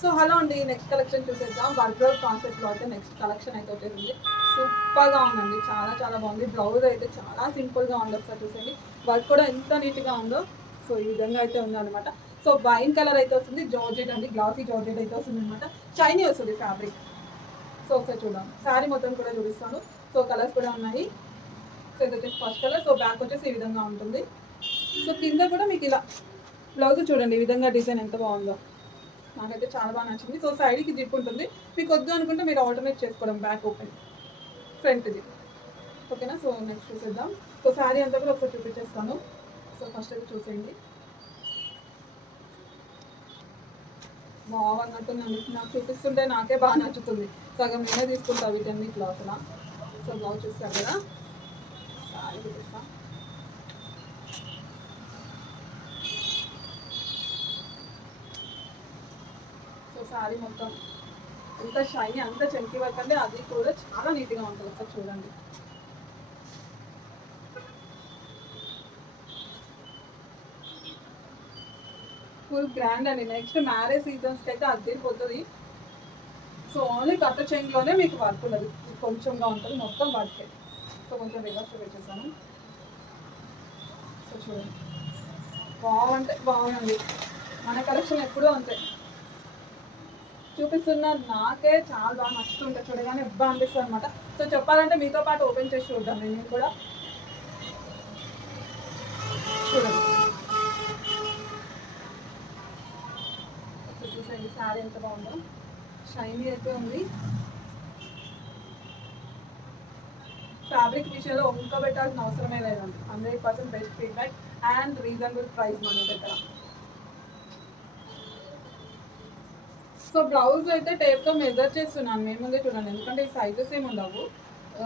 So hello అండి next collection చూసేద్దాం. Work కాన్సెప్ట్లో అయితే నెక్స్ట్ కలెక్షన్ అయితే వచ్చేసింది సూపర్గా ఉందండి చాలా చాలా బాగుంది. బ్లౌజ్ అయితే చాలా సింపుల్గా ఉంది ఒకసారి చూసేయండి. వర్క్ కూడా ఎంత నీట్గా ఉందో సో ఈ విధంగా అయితే ఉందన్నమాట. సో వైన్ కలర్ అయితే వస్తుంది జార్జెట్ అండి గ్లాసీ జార్జెట్ అయితే వస్తుంది అనమాట షైనీ వస్తుంది ఫ్యాబ్రిక్ సో ఒకసారి చూద్దాం. శారీ మొత్తం కూడా చూపిస్తాను. సో కలర్స్ కూడా ఉన్నాయి. సో ఇది వచ్చేసి ఫస్ట్ కలర్ సో బ్యాక్ వచ్చేసి ఈ విధంగా ఉంటుంది. సో కింద కూడా మీకు ఇలా బ్లౌజ్ చూడండి ఈ విధంగా డిజైన్ ఎంత బాగుందో. నాకైతే చాలా బాగా నచ్చింది. సో సైడ్కి జిప్ ఉంటుంది. మీకు వద్దు అనుకుంటే మీరు ఆల్టర్నేట్ చేసుకోవడం బ్యాక్ ఓపెన్ ఫ్రంట్ది ఓకేనా సో నెక్స్ట్ చూసేద్దాం. సో శారీ అంతా కూడా ఒకసారి చూపించేస్తాను. సో ఫస్ట్ అయితే చూసేయండి. బాగున్నట్టుందండి నాకు చూపిస్తుంటే నాకే బాగా నచ్చుతుంది. సగం నేనే తీసుకుంటా వీటన్ని క్లాత్లా సో బ్లౌజ్ చూస్తాను కదా? శారీ చూపిస్తాను శారీ మొత్తం ఎంత షైన్ అంత చంకి వర్క్ అంటే అది కూడా చాలా నీట్గా ఉంటుంది ఒకసారి చూడండి. ఫుల్ గ్రాండ్ అండి. నెక్స్ట్ మ్యారేజ్ సీజన్స్కి అయితే అద్దరిపోతుంది సో ఓన్లీ కట్ట చెంగులోనే మీకు వర్క్ ఉండదు కొంచెంగా ఉంటుంది. మొత్తం వర్క్ సో కొంచెం రివర్స్ పెట్టేసాను సో చూడండి. బాగుంటే బాగుంది. మన కలెక్షన్ ఎప్పుడూ అంతే. చూపిస్తున్న నాకే చాలా బాగా నచ్చుతుంటే చూడగానే బాగా అనిపిస్తుంది అనమాట సో చెప్పాలంటే మీతో పాటు ఓపెన్ చేసి చూద్దాం. నేను కూడా చూడండి చూసండి శారీ ఎంత బాగుందో. షైనీ అయితే ఉంది. ఫ్యాబ్రిక్ విషయంలో ఒక్క పెట్టాల్సిన అవసరమే లేదండి. Hundred percent best feedback and reasonable price మన దగ్గర. సో బ్లౌజ్ అయితే టేప్తో మెజర్ చేస్తున్నాను మేము ముందే చూడండి. ఎందుకంటే ఈ సైజెస్ ఏమి ఉండవు. ఆ,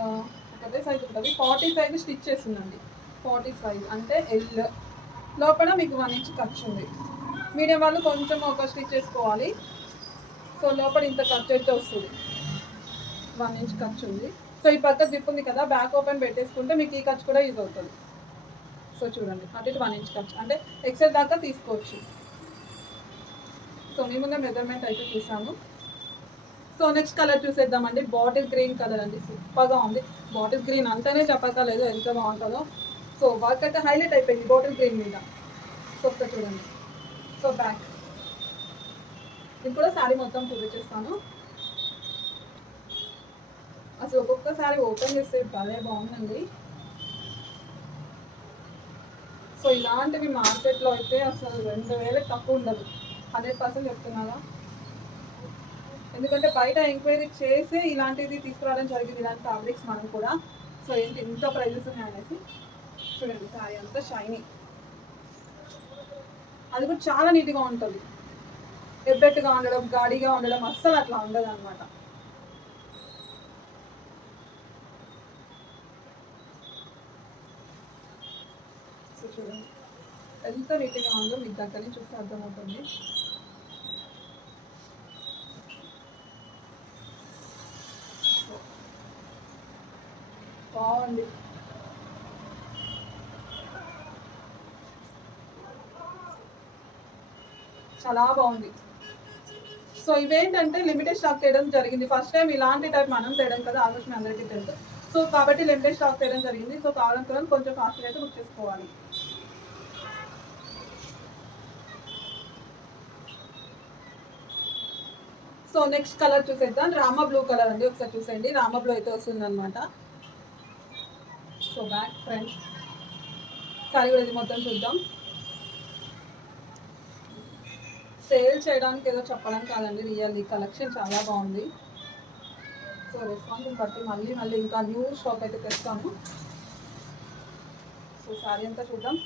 ఒకటే సైజ్ ఉంటుంది. ఫార్టీ సైజ్ స్టిచ్ చేస్తుందండి. ఫార్టీ సైజ్ అంటే ఎల్ లోపల మీకు వన్ ఇంచ్ ఖర్చు ఉంది. మీడియం వాళ్ళు కొంచెం ఒక స్టిచ్ చేసుకోవాలి. సో లోపల ఇంత ఖర్చు అయితే వస్తుంది. వన్ ఇంచ్ ఖర్చు ఉంది. సో ఈ పక్క జిప్ ఉంది కదా బ్యాక్ ఓపెన్ పెట్టేసుకుంటే మీకు ఈ ఖర్చు కూడా యూజ్ అవుతుంది. సో చూడండి అటు వన్ ఇంచ్ ఖర్చు అంటే ఎక్సెల్ దాకా తీసుకోవచ్చు. సో మీ ముందే మెజర్మెంట్ అయితే చూసాము. సో నెక్స్ట్ కలర్ చూసేద్దామండి. బాటిల్ గ్రీన్ కలర్ అండి. సూపర్గా ఉంది. బాటిల్ గ్రీన్ అంతనే చెప్పక్కర్లేదు. ఎంత బాగుంటుందో. సో వర్క్ అయితే హైలైట్ అయిపోయింది. బాటిల్ గ్రీన్ మీద. సో ఒకసారి చూడండి. సో బ్యాక్ నేను కూడా శారీ మొత్తం చూపించేస్తాను అసలు ఒక్కొక్కసారి ఓపెన్ చేస్తే భలే బాగుందండి. సో ఇలాంటివి మార్కెట్లో అయితే అసలు రెండు వేలకు తక్కువ ఉండదు. హండ్రెడ్ పర్సెంట్ చెప్తున్నారా ఎందుకంటే బయట ఎంక్వైరీ చేసి ఇలాంటిది తీసుకురావడం జరిగింది ఇలాంటి ఫ్యాబ్రిక్స్ మనం కూడా. సో ఏంటి ఇంత ప్రైజెస్ ఉన్నాయి అనేసి చూడండి సారీ అంతా షైనీ అది కూడా చాలా నీట్గా ఉంటుంది. ఎబ్బెట్టుగా ఉండడం గాడిగా ఉండడం అస్సలు అట్లా ఉండదు అనమాట సో చూడండి ఎంత నీట్గా ఉందో మీకు దగ్గర నుంచి చూస్తే అర్థమవుతుంది. బాగుంది. చాలా బాగుంది. సో ఇవేంటంటే లిమిటెడ్ స్టాక్ చేయడం జరిగింది. ఫస్ట్ టైం ఇలాంటి టైప్ మనం చేయడం కదా ఆలోచన అందరికీ తెలుసు. సో కాబట్టి లిమిటెడ్ స్టాక్ చేయడం జరిగింది. సో కావాలనుకున్నాను కొంచెం ఫాస్ట్గా అయితే బుక్ చేసుకోవాలి. సో నెక్స్ట్ కలర్ చూసేద్దాం. రామ బ్లూ కలర్ అండి. ఒకసారి చూసేయండి. రామ బ్లూ అయితే వస్తుంది అనమాట సో బ్యాక్ ఫ్రంట్ సారీ కూడా ఇది మొత్తం చూద్దాం. సేల్ చేయడానికి ఏదో చెప్పడం కాదండి రియల్లీ కలెక్షన్ చాలా బాగుంది. సో రెస్పాన్స్ బట్టి మళ్ళీ మళ్ళీ ఇంకా న్యూ షాప్ అయితే తెస్తాము. సో సారీ అంతా చూద్దాం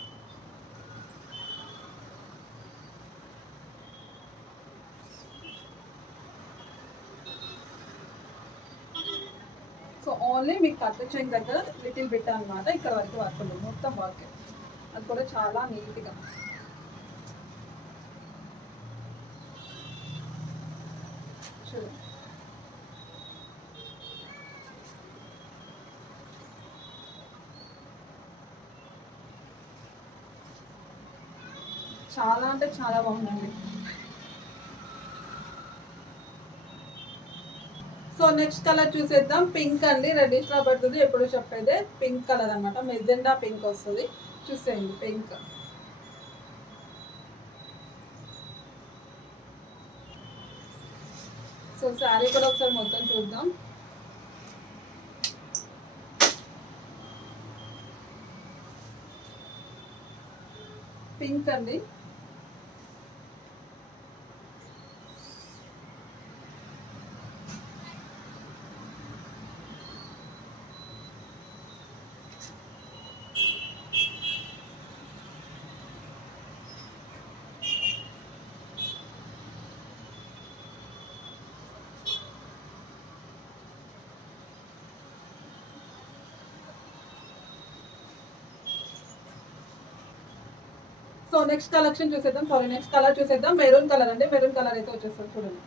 సో ఓన్లీ మీకు కట్ చెంగ్ దగ్గర లిటిల్ బిట్ అనమాట ఇక్కడ వరకు వర్క్ ఉంది మొత్తం వర్క్ అది కూడా చాలా నీట్గా. చూడండి చాలా అంటే చాలా బాగుందండి. సో నెక్స్ట్ కలర్ చూసేద్దాం. పింక్ అండి రెడ్డిష్లో పడుతుంది. ఎప్పుడు చెప్పేదే పింక్ కలర్ అనమాట మెజెండా పింక్ వస్తుంది. చూసేయండి పింక్. సో శారీ కూడా ఒకసారి మొత్తం చూద్దాం. పింక్ అండి. సో నెక్స్ట్ కలెక్షన్ చూసేద్దాం. సారీ నెక్స్ట్ కలర్ చూసేద్దాం. మెరూన్ కలర్ అండి. మెరూన్ కలర్ అయితే వచ్చేస్తాం చూడండి.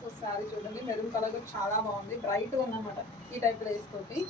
సో శారీ చూడండి. మెరూన్ కలర్ చాలా బాగుంది. బ్రైట్ ఉందన్నమాట ఈ టైప్లో వేసుకోండి.